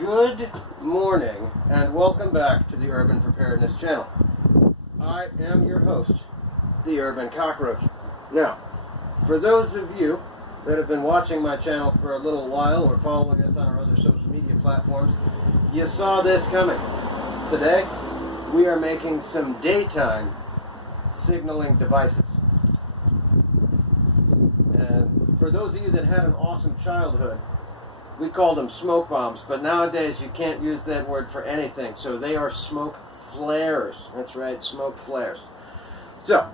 Good morning and welcome back to the Urban Preparedness Channel. I am your host, the Urban Cockroach. Now, for those of you that have been watching my channel for a little while or following us on our other social media platforms, you saw this coming. Today, we are making some daytime signaling devices. And for those of you that had an awesome childhood, we called them smoke bombs, but nowadays you can't use that word for anything, so they are smoke flares. That's right, smoke flares. So,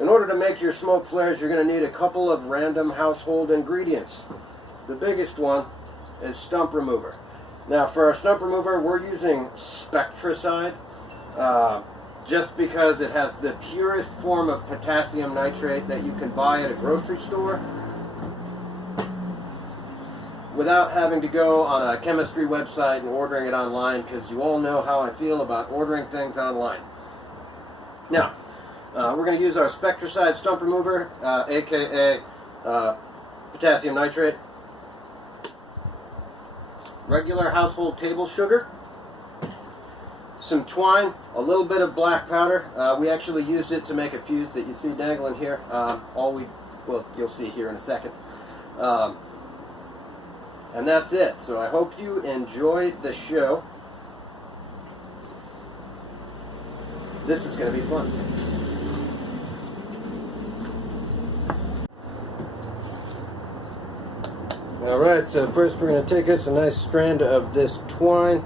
in order to make your smoke flares, you're going to need a couple of random household ingredients. The biggest one is stump remover. Now, for our stump remover, we're using Spectracide, just because it has the purest form of potassium nitrate that you can buy at a grocery store, without having to go on a chemistry website and ordering it online, because you all know how I feel about ordering things online. Now, we're going to use our Spectracide stump remover, aka potassium nitrate, regular household table sugar, some twine, a little bit of black powder. We actually used it to make a fuse that you see dangling here. Well, you'll see here in a second. And that's it. So I hope you enjoy the show. This is going to be fun. Alright, so first we're going to take us a nice strand of this twine.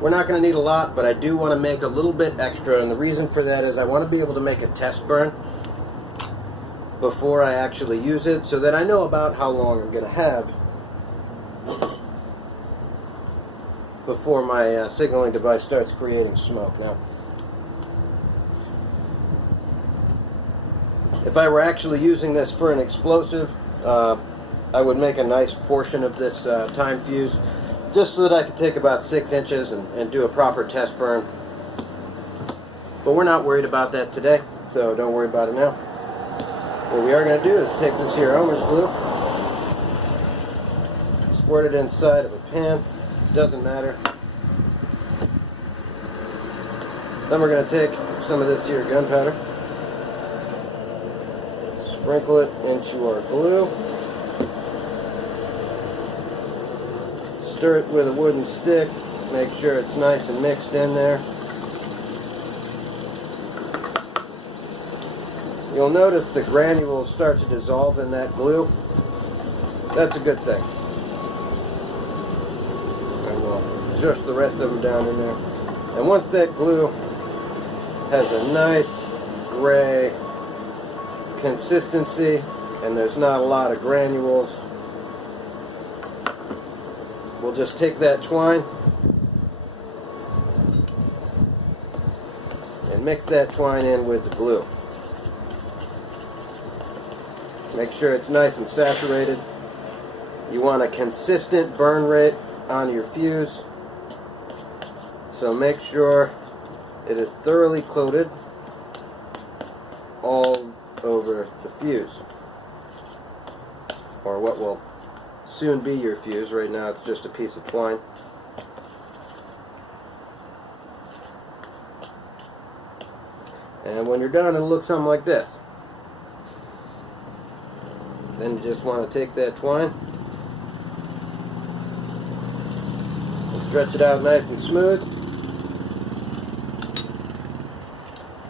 We're not going to need a lot, but I do want to make a little bit extra, and the reason for that is I want to be able to make a test burn before I actually use it, so that I know about how long I'm going to have before my signaling device starts creating smoke. Now, if I were actually using this for an explosive, I would make a nice portion of this time fuse, just so that I could take about 6 inches and do a proper test burn. But we're not worried about that today, so don't worry about it now. What we are going to do is take this here Elmer's glue, squirt it inside of a pan, doesn't matter. Then we're going to take some of this here gunpowder, sprinkle it into our glue, stir it with a wooden stick, make sure it's nice and mixed in there. You'll notice the granules start to dissolve in that glue. That's a good thing. And we'll zhuzh the rest of them down in there. And once that glue has a nice gray consistency and there's not a lot of granules, we'll just take that twine and mix that twine in with the glue. Make sure it's nice and saturated. You want a consistent burn rate on your fuse, so make sure it is thoroughly coated all over the fuse, or what will soon be your fuse. Right now it's just a piece of twine. And when you're done, it'll look something like this. Then you just want to take that twine and stretch it out nice and smooth.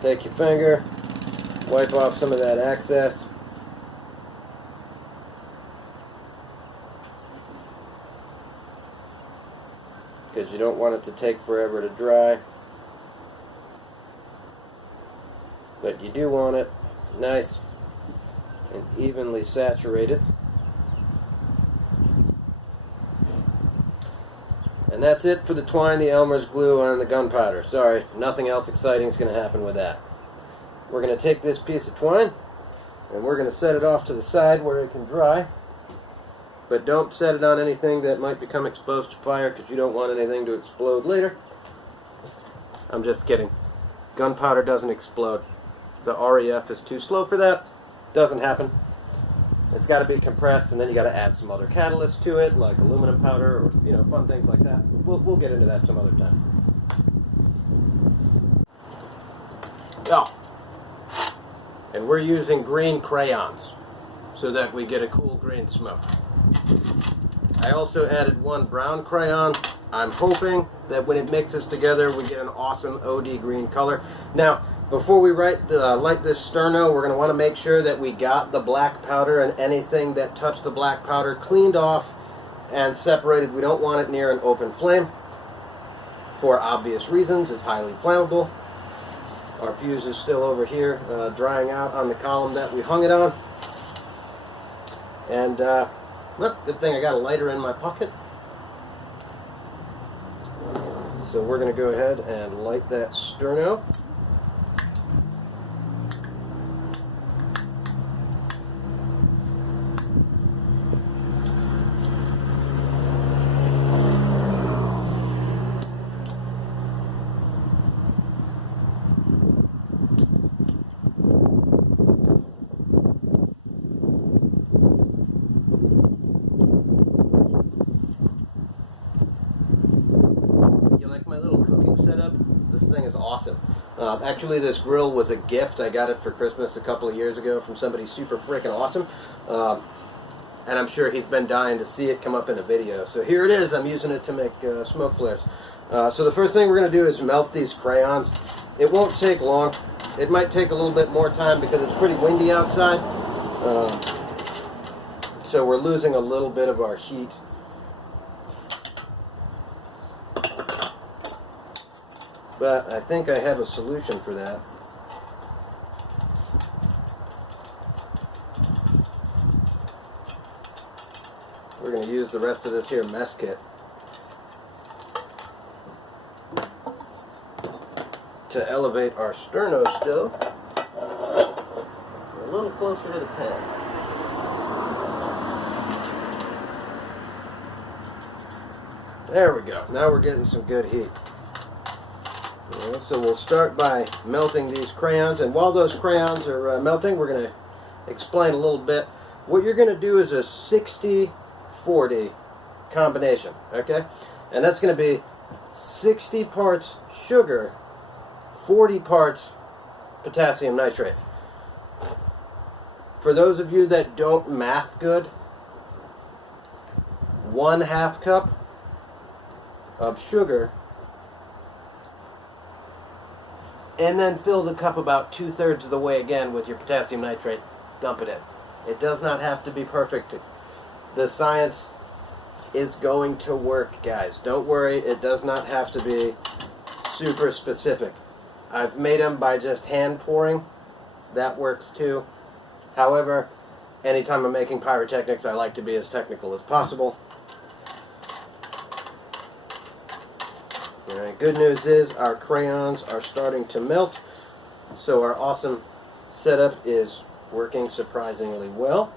Take your finger, wipe off some of that excess. Because you don't want it to take forever to dry. But you do want it nice and evenly saturated. And that's it for the twine, the Elmer's glue, and the gunpowder. Sorry, nothing else exciting is going to happen with that. We're going to take this piece of twine and we're going to set it off to the side where it can dry. But don't set it on anything that might become exposed to fire, because you don't want anything to explode later. I'm just kidding. Gunpowder doesn't explode. The REF is too slow for that. Doesn't happen. It's got to be compressed, and then you got to add some other catalyst to it, like aluminum powder or fun things like that. We'll get into that some other time. Oh, and we're using green crayons so that we get a cool green smoke. I also added one brown crayon. I'm hoping that when it mixes together, we get an awesome OD green color. Now, before we light this sterno, we're going to want to make sure that we got the black powder and anything that touched the black powder cleaned off and separated. We don't want it near an open flame for obvious reasons. It's highly flammable. Our fuse is still over here drying out on the column that we hung it on. And, well, good thing I got a lighter in my pocket. So we're going to go ahead and light that sterno. Awesome. Actually, this grill was a gift. I got it for Christmas a couple of years ago from somebody super freaking awesome. And I'm sure he's been dying to see it come up in a video. So here it is. I'm using it to make smoke flares. So the first thing we're going to do is melt these crayons. It won't take long. It might take a little bit more time because it's pretty windy outside. So we're losing a little bit of our heat. But I think I have a solution for that. We're going to use the rest of this here mess kit to elevate our sterno stove a little closer to the pan. There we go. Now we're getting some good heat. So we'll start by melting these crayons, and while those crayons are melting, we're going to explain a little bit. What you're going to do is a 60-40 combination, okay? And that's going to be 60 parts sugar, 40 parts potassium nitrate. For those of you that don't math good, 1/2 cup of sugar, and then fill the cup about 2/3 of the way again with your potassium nitrate. Dump it in. It does not have to be perfect. The science is going to work, guys. Don't worry, it does not have to be super specific. I've made them by just hand pouring. That works too. However, anytime I'm making pyrotechnics, I like to be as technical as possible. Alright, good news is our crayons are starting to melt, so our awesome setup is working surprisingly well.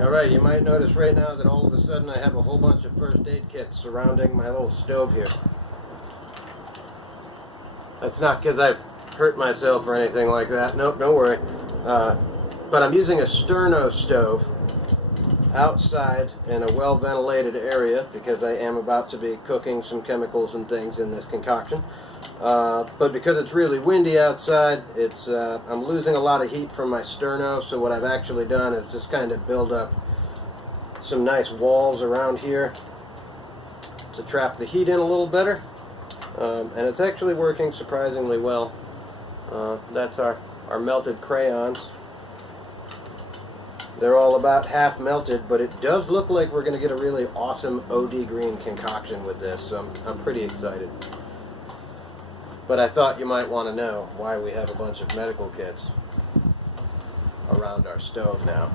Alright, you might notice right now that all of a sudden I have a whole bunch of first aid kits surrounding my little stove here. That's not because I've hurt myself or anything like that. Nope, don't worry. But I'm using a sterno stove outside in a well-ventilated area because I am about to be cooking some chemicals and things in this concoction. But because it's really windy outside, I'm losing a lot of heat from my sterno, so what I've actually done is just kind of build up some nice walls around here to trap the heat in a little better. And it's actually working surprisingly well. That's our melted crayons. They're all about half melted, but it does look like we're going to get a really awesome OD green concoction with this, so I'm pretty excited. But I thought you might want to know why we have a bunch of medical kits around our stove now.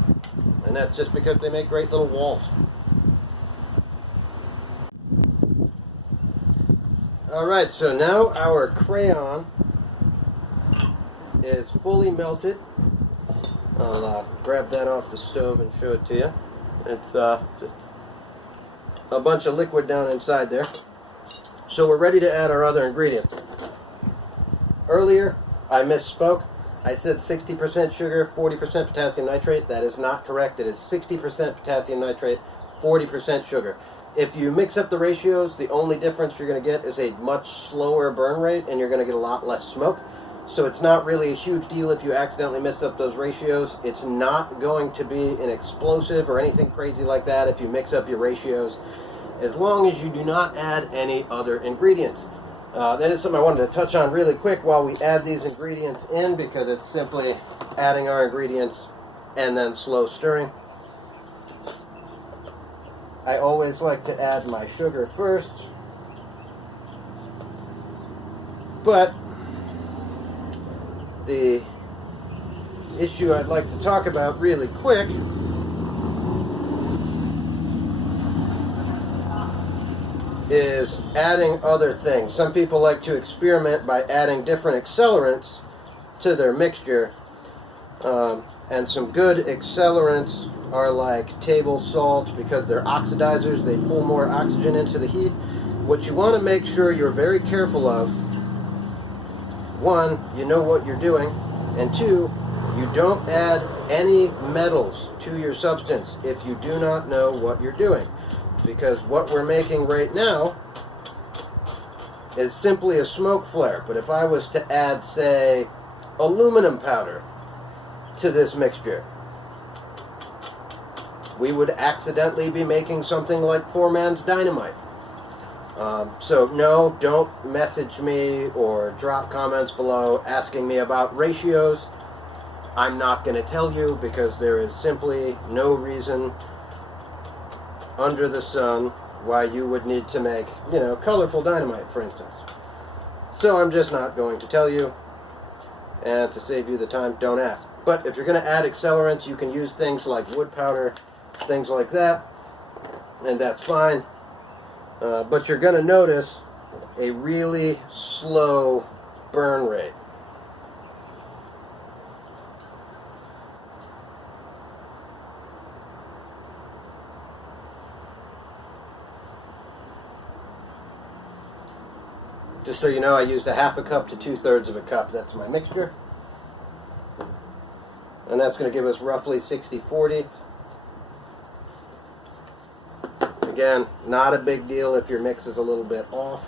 And that's just because they make great little walls. Alright, so now our crayon is fully melted. I'll grab that off the stove and show it to you. It's just a bunch of liquid down inside there. So we're ready to add our other ingredients. Earlier, I misspoke. I said 60% sugar, 40% potassium nitrate. That is not correct. It is 60% potassium nitrate, 40% sugar. If you mix up the ratios, the only difference you're going to get is a much slower burn rate, and you're going to get a lot less smoke. So it's not really a huge deal if you accidentally messed up those ratios. It's not going to be an explosive or anything crazy like that if you mix up your ratios, as long as you do not add any other ingredients. That is something I wanted to touch on really quick while we add these ingredients in, because it's simply adding our ingredients and then slow stirring. I always like to add my sugar first, but the issue I'd like to talk about really quick is adding other things. Some people like to experiment by adding different accelerants to their mixture, and some good accelerants are like table salt, because they're oxidizers. They pull more oxygen into the heat. What you want to make sure you're very careful of: one, you know what you're doing, and two, you don't add any metals to your substance if you do not know what you're doing. Because what we're making right now is simply a smoke flare. But if I was to add, say, aluminum powder to this mixture, we would accidentally be making something like poor man's dynamite. So no, don't message me or drop comments below asking me about ratios. I'm not going to tell you, because there is simply no reason under the sun why you would need to make, colorful dynamite, for instance. So I'm just not going to tell you, and to save you the time, don't ask. But if you're going to add accelerants, you can use things like wood powder, things like that, and that's fine. But you're going to notice a really slow burn rate. Just so you know, I used a half a cup to 2/3 of a cup. That's my mixture. And that's going to give us roughly 60-40. Again, not a big deal if your mix is a little bit off.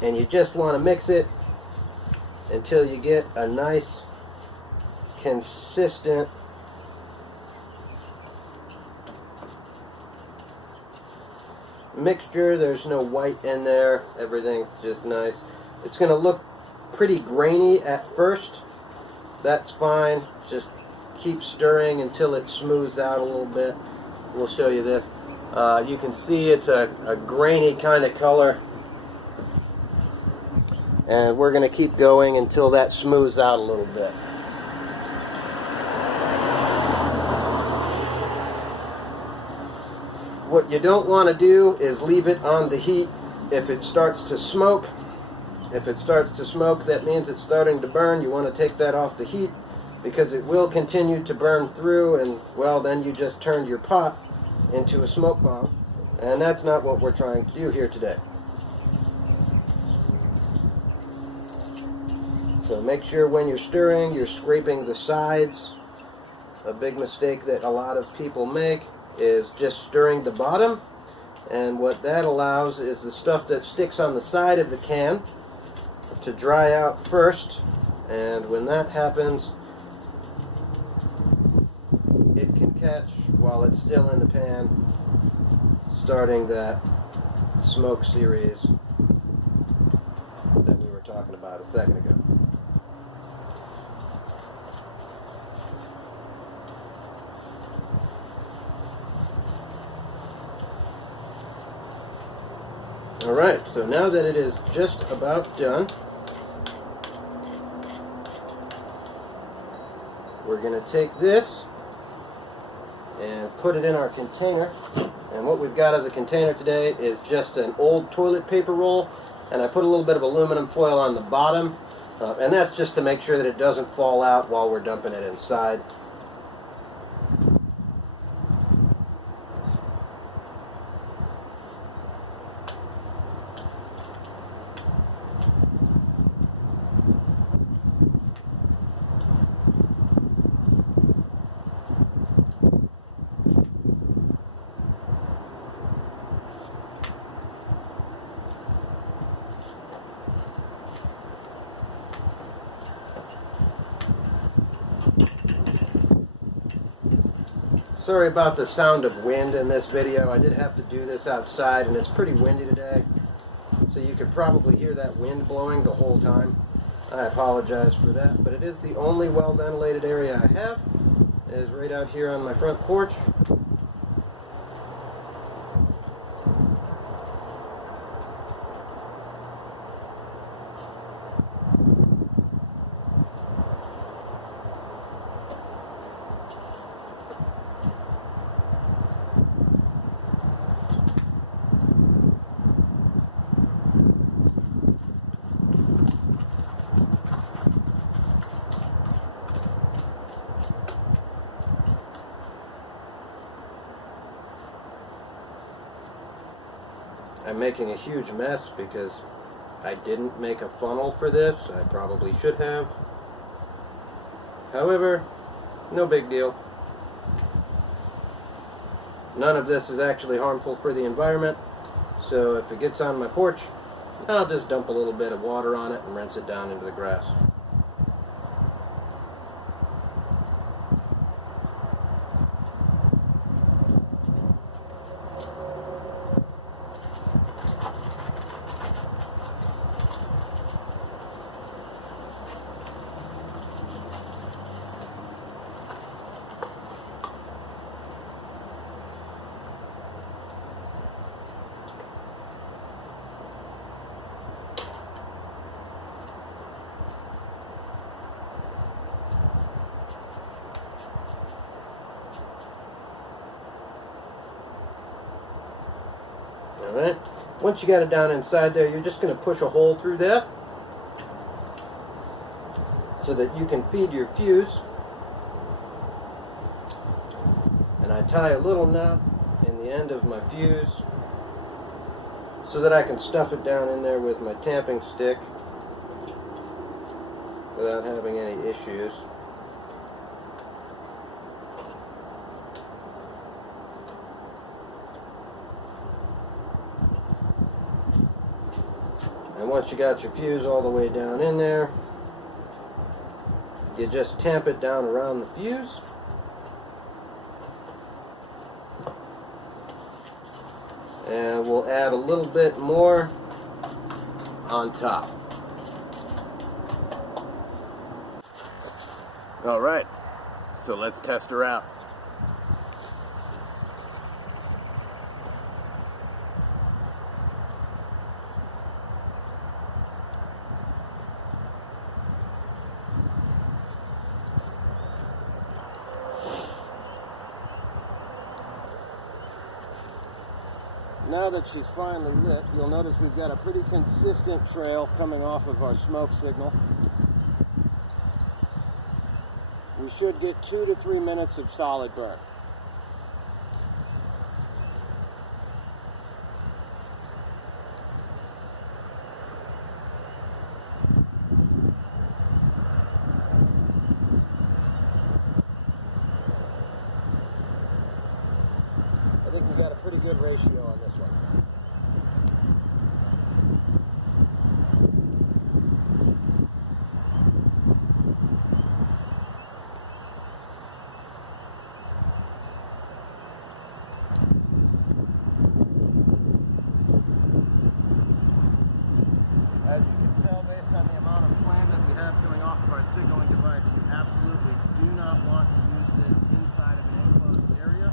And you just want to mix it until you get a nice, consistent mixture. There's no white in there. Everything's just nice. It's going to look pretty grainy at first. That's fine. Just keep stirring until it smooths out a little bit. We'll show you this. You can see it's a grainy kind of color. And we're going to keep going until that smooths out a little bit. What you don't want to do is leave it on the heat if it starts to smoke. If it starts to smoke, that means it's starting to burn. You want to take that off the heat, because it will continue to burn through, and, well, then you just turned your pot into a smoke bomb. And that's not what we're trying to do here today. So make sure when you're stirring, you're scraping the sides. A big mistake that a lot of people make is just stirring the bottom. And what that allows is the stuff that sticks on the side of the can to dry out first. And when that happens, it can catch while it's still in the pan, starting that smoke series that we were talking about a second ago. Alright, so now that it is just about done, we're going to take this and put it in our container. And what we've got as a container today is just an old toilet paper roll. And I put a little bit of aluminum foil on the bottom, and that's just to make sure that it doesn't fall out while we're dumping it inside. Sorry about the sound of wind in this video. I did have to do this outside, and it's pretty windy today, so you could probably hear that wind blowing the whole time. I apologize for that, but it is the only well-ventilated area I have. It is right out here on my front porch. I'm making a huge mess because I didn't make a funnel for this. I probably should have. However, no big deal. None of this is actually harmful for the environment, so if it gets on my porch, I'll just dump a little bit of water on it and rinse it down into the grass. Alright, once you got it down inside there, you're just going to push a hole through that so that you can feed your fuse. And I tie a little knot in the end of my fuse so that I can stuff it down in there with my tamping stick without having any issues. And once you got your fuse all the way down in there, you just tamp it down around the fuse. And we'll add a little bit more on top. All right, so let's test her out. Now that she's finally lit, you'll notice we've got a pretty consistent trail coming off of our smoke signal. We should get 2 to 3 minutes of solid burn. I think we've got a pretty good ratio on this one. As you can tell, based on the amount of flame that we have coming off of our signaling device, you absolutely do not want to use this inside of an enclosed area,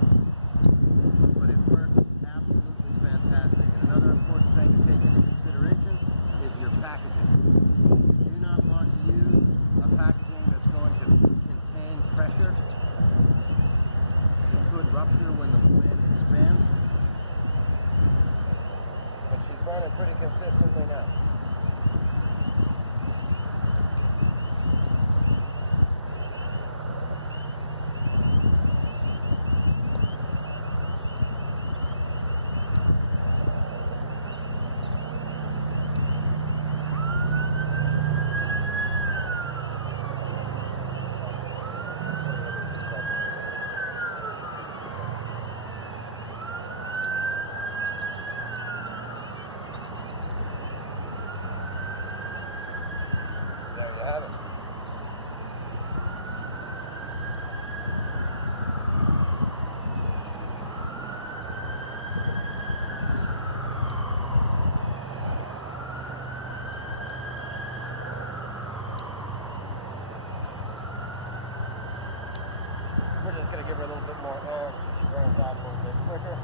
but it works absolutely fantastic. And another important thing to take into consideration is your packaging. You do not want to use a packaging that's going to contain pressure. It could rupture when the flame expands. But she's burning pretty consistently now. we're just going to give her a little bit more air so she burns out a little bit quicker.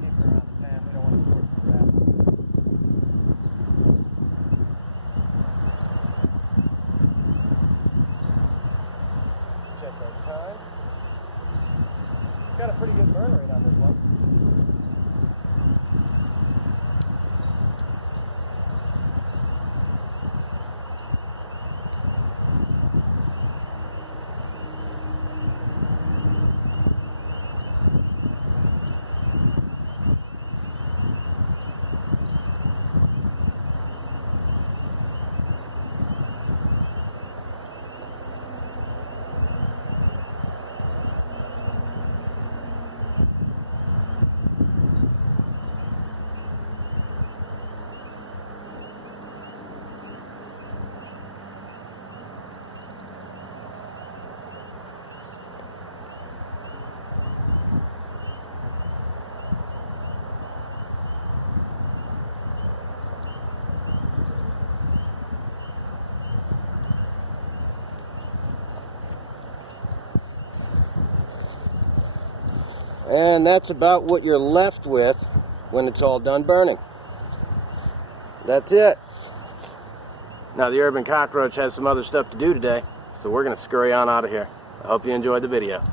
Keep her around the pan. We don't want to force the wrap. Check our time. Got a pretty good burn rate on this one. And that's about what you're left with when it's all done burning. That's it. Now the urban cockroach has some other stuff to do today, so we're going to scurry on out of here. I hope you enjoyed the video.